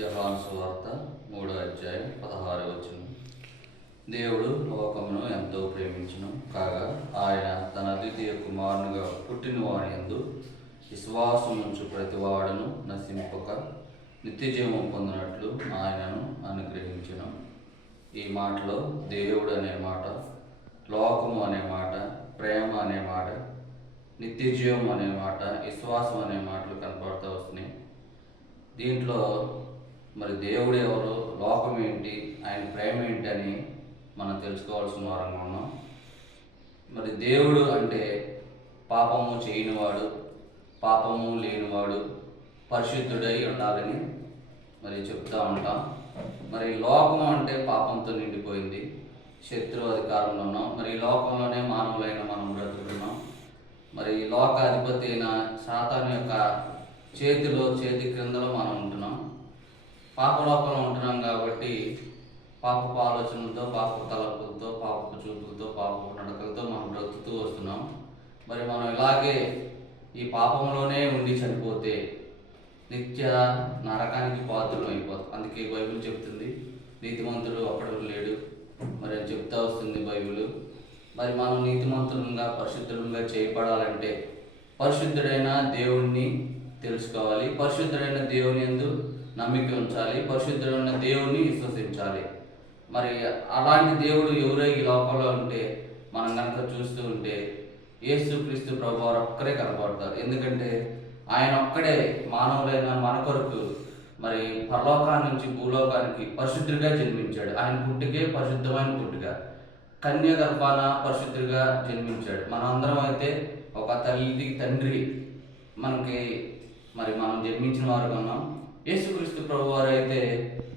యోహాను సువార్త 3:16. దేవుడు లోకమును ఎంతో ప్రేమించును కాగా ఆయన తన అద్వితీయ కుమారునిగా పుట్టిన వాని యందు విశ్వాసముంచు ప్రతివాడును నశింపక నిత్యజీవం పొందినట్లు ఆయనను అనుగ్రహించును. ఈ మాటలో దేవుడు అనే మాట, లోకము అనే మాట, ప్రేమ అనే మాట, నిత్యజీవం అనే మాట, విశ్వాసం అనే మాటలు కనపడుతూ వస్తున్నాయి. దీంట్లో మరి దేవుడు ఎవరు, లోకం ఏంటి, ఆయన ప్రేమ ఏంటి అని మనం తెలుసుకోవాల్సిన వారంగా ఉన్నాం. మరి దేవుడు అంటే పాపము చేయనివాడు, పాపము లేనివాడు, పరిశుద్ధుడై ఉండాలని మరి చెప్తూ ఉంటాం. మరి లోకం అంటే పాపంతో నిండిపోయింది, శత్రు అధికారంలో ఉన్నాం. మరి ఈ లోకంలోనే మానవులైన మనం బ్రతుకుతున్నాం. మరి లోకాధిపతి అయిన సాతాను యొక్క చేతి క్రిందలో మనం ఉంటున్నాం. పాపలోకంలో ఉంటున్నాం కాబట్టి పాపపు ఆలోచనలతో, పాపపు తలపులతో, పాపపు చూపులతో, పాపపు నడకలతో మనం బ్రతుకుతూ వస్తున్నాం. మరి మనం ఇలాగే ఈ పాపంలోనే ఉండి చనిపోతే నిత్య నరకానికి పాత్రలు అయిపోతాం. అందుకే బైబిల్ చెప్తుంది, నీతిమంతుడు ఒక్కడు లేడు మరి అని చెప్తా వస్తుంది బైబిల్. మరి మనం నీతిమంతులంగా, పరిశుద్ధులంగా చేయబడాలంటే పరిశుద్ధుడైన దేవుణ్ణి తెలుసుకోవాలి, పరిశుద్ధుడైన దేవుని యందు నమ్మిక ఉంచాలి, పరిశుద్ధుడైన దేవుణ్ణి విశ్వసించాలి. మరి అలాంటి దేవుడు ఎవరై ఈ లోకంలో ఉంటే మనం కనుక చూస్తూ ఉంటే యేసుక్రీస్తు ప్రభువారు ఒక్కరే కనపడతారు. ఎందుకంటే ఆయన ఒక్కడే మానవులైన మన కొరకు మరి పరలోకాన్ని నుంచి భూలోకానికి పరిశుద్ధుడిగా జన్మించాడు. ఆయన పుట్టుకే పరిశుద్ధమైన పుట్టుక, కన్య గర్భాన పరిశుద్ధుడిగా జన్మించాడు. మనందరం అయితే ఒక తల్లి తండ్రి మనకి మరి మనం జన్మించిన వారుగా ఉన్నాం. యేసుక్రీస్తు ప్రభువారు అయితే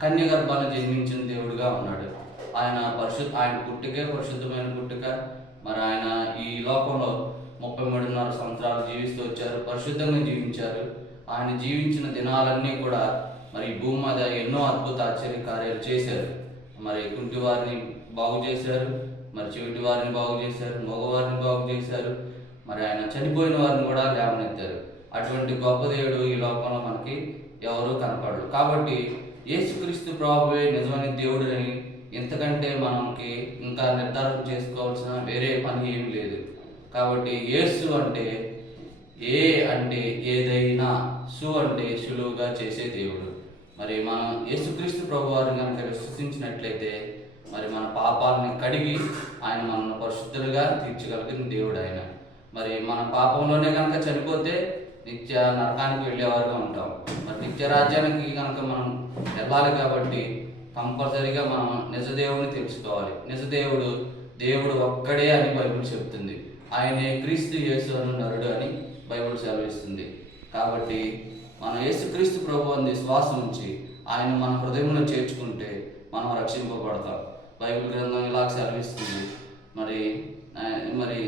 కన్య గర్భాన జన్మించిన దేవుడిగా ఉన్నాడు. ఆయన పుట్టుకే పరిశుద్ధమైన పుట్టుక. మరి ఆయన ఈ లోకంలో 33.5 సంవత్సరాలు జీవిస్తూ వచ్చారు, పరిశుద్ధంగా జీవించారు. ఆయన జీవించిన దినాలన్నీ కూడా మరి భూమి మీద ఎన్నో అద్భుత ఆశ్చర్య కార్యాలు చేశారు. మరి కుంటి వారిని బాగు చేశారు, మరి చెవిటి వారిని బాగు చేశారు, మగవారిని బాగు చేశారు. మరి ఆయన చనిపోయిన వారిని కూడా లేవనెత్తారు. అటువంటి గొప్ప దేవుడు ఈ లోకంలో మనకి ఎవరు కనపడరు. కాబట్టి యేసుక్రీస్తు ప్రభువే నిజమైన దేవుడిని ఎంతకంటే మనకి ఇంకా నిర్ధారణ చేసుకోవాల్సిన వేరే పని ఏమి లేదు. కాబట్టి యేసు అంటే అంటే ఏదైనా, సు అంటే సులువుగా చేసే దేవుడు. మరి మనం యేసుక్రీస్తు ప్రభువారిని కనుక విశ్వసించినట్లయితే మరి మన పాపాలని కడిగి ఆయన మనల్ని పరిశుద్ధులుగా తీర్చగలిగిన దేవుడు ఆయన. మరి మన పాపంలోనే కనుక చనిపోతే నిత్య నరకానికి వెళ్ళేవారుగా ఉంటాం. మరి నిత్య రాజ్యానికి కనుక మనం వెళ్ళాలి కాబట్టి కంపల్సరీగా మనం నిజదేవుని తెలుసుకోవాలి. దేవుడు ఒక్కడే అని బైబిల్ చెప్తుంది. ఆయనే క్రీస్తు యేసు అను నరుడు అని బైబిల్ సెలవిస్తుంది. కాబట్టి మనం యేసుక్రీస్తు ప్రభువుని విశ్వాసం ఉంచి ఆయన మన హృదయంలో చేర్చుకుంటే మనం రక్షింపబడతాం. బైబిల్ గ్రంథం ఇలా సెలవిస్తుంది. మరి